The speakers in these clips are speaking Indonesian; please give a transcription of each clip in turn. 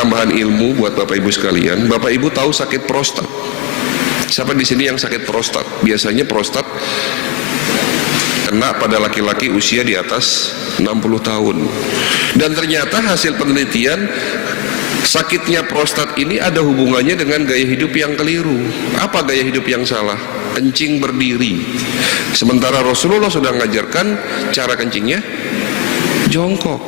tambahan ilmu buat Bapak Ibu sekalian. Bapak Ibu tahu sakit prostat? Siapa di sini yang sakit prostat? Biasanya prostat kena pada laki-laki usia di atas 60 tahun. Dan ternyata hasil penelitian, sakitnya prostat ini ada hubungannya dengan gaya hidup yang keliru. Apa gaya hidup yang salah? Kencing berdiri. Sementara Rasulullah sudah mengajarkan cara kencingnya jongkok.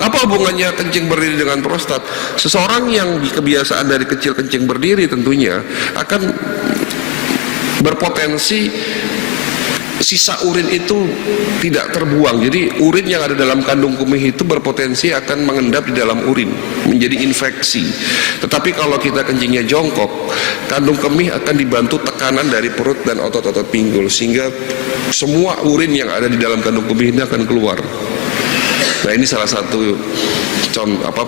Apa hubungannya kencing berdiri dengan prostat? Seseorang yang kebiasaan dari kecil kencing berdiri tentunya akan berpotensi sisa urin itu tidak terbuang. Jadi urin yang ada dalam kandung kemih itu berpotensi akan mengendap di dalam urin, menjadi infeksi. Tetapi kalau kita kencingnya jongkok, kandung kemih akan dibantu tekanan dari perut dan otot-otot pinggul, sehingga semua urin yang ada di dalam kandung kemih ini akan keluar. Nah, ini salah satu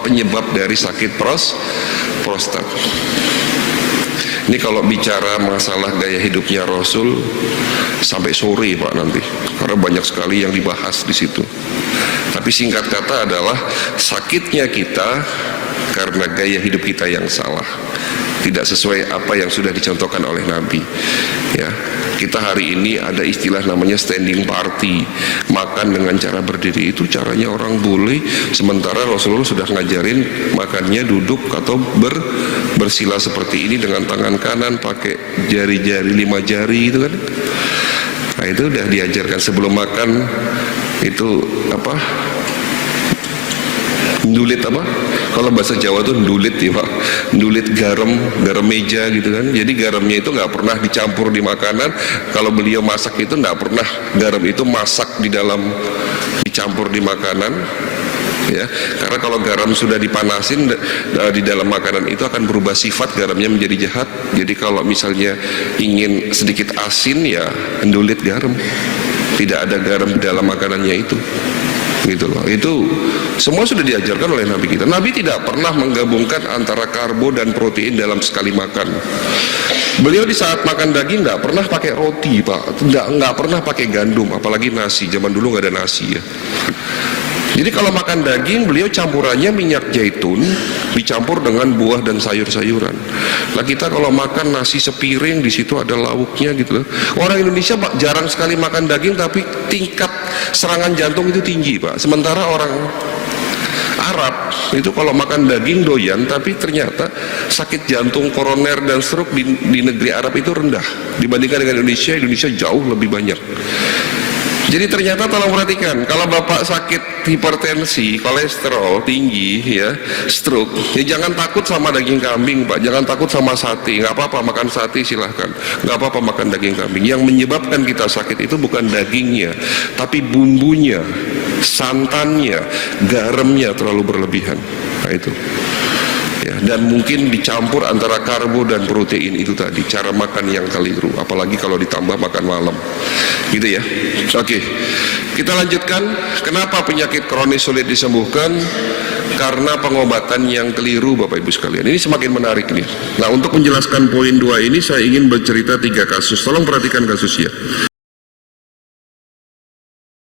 penyebab dari sakit prostat. Ini kalau bicara masalah gaya hidupnya Rasul sampai sore Pak nanti, karena banyak sekali yang dibahas di situ. Tapi singkat kata adalah sakitnya kita karena gaya hidup kita yang salah, tidak sesuai apa yang sudah dicontohkan oleh Nabi. Ya, kita hari ini ada istilah namanya standing party, makan dengan cara berdiri. Itu caranya orang boleh, sementara Rasulullah sudah ngajarin makannya duduk atau bersila seperti ini dengan tangan kanan pakai jari-jari 5 jari itu kan. Nah, itu udah diajarkan sebelum makan. Itu apa? Ndulit apa? Kalau bahasa Jawa tuh ndulit ya Pak. Ndulit garam meja gitu kan. Jadi garamnya itu nggak pernah dicampur di makanan. Kalau beliau masak itu nggak pernah garam itu masak dicampur di makanan. Ya, karena kalau garam sudah dipanasin di dalam makanan itu akan berubah sifat, garamnya menjadi jahat. Jadi kalau misalnya ingin sedikit asin ya ndulit garam. Tidak ada garam di dalam makanannya itu. Gitu loh. Itu semua sudah diajarkan oleh Nabi kita. Nabi tidak pernah menggabungkan antara karbo dan protein dalam sekali makan. Beliau di saat makan daging nggak pernah pakai roti Pak, nggak pernah pakai gandum, apalagi nasi. Zaman dulu nggak ada nasi ya. Jadi kalau makan daging, beliau campurannya minyak zaitun dicampur dengan buah dan sayur-sayuran. Nah, kita kalau makan nasi sepiring, di situ ada lauknya gitu loh. Orang Indonesia Pak jarang sekali makan daging, tapi tingkat serangan jantung itu tinggi Pak. Sementara orang Arab itu kalau makan daging doyan, tapi ternyata sakit jantung, koroner dan stroke di negeri Arab itu rendah dibandingkan dengan Indonesia. Indonesia jauh lebih banyak. Jadi ternyata tolong perhatikan, kalau Bapak sakit hipertensi, kolesterol tinggi, ya, stroke, ya jangan takut sama daging kambing Pak, jangan takut sama sate. Nggak apa-apa makan sate silahkan, nggak apa-apa makan daging kambing. Yang menyebabkan kita sakit itu bukan dagingnya, tapi bumbunya, santannya, garamnya terlalu berlebihan. Nah itu. Ya, dan mungkin dicampur antara karbo dan protein itu tadi, cara makan yang keliru, apalagi kalau ditambah makan malam gitu ya. Oke, kita lanjutkan. Kenapa penyakit kronis sulit disembuhkan? Karena pengobatan yang keliru Bapak Ibu sekalian. Ini semakin menarik nih. Nah, untuk menjelaskan poin 2 ini saya ingin bercerita 3 kasus. Tolong perhatikan kasusnya.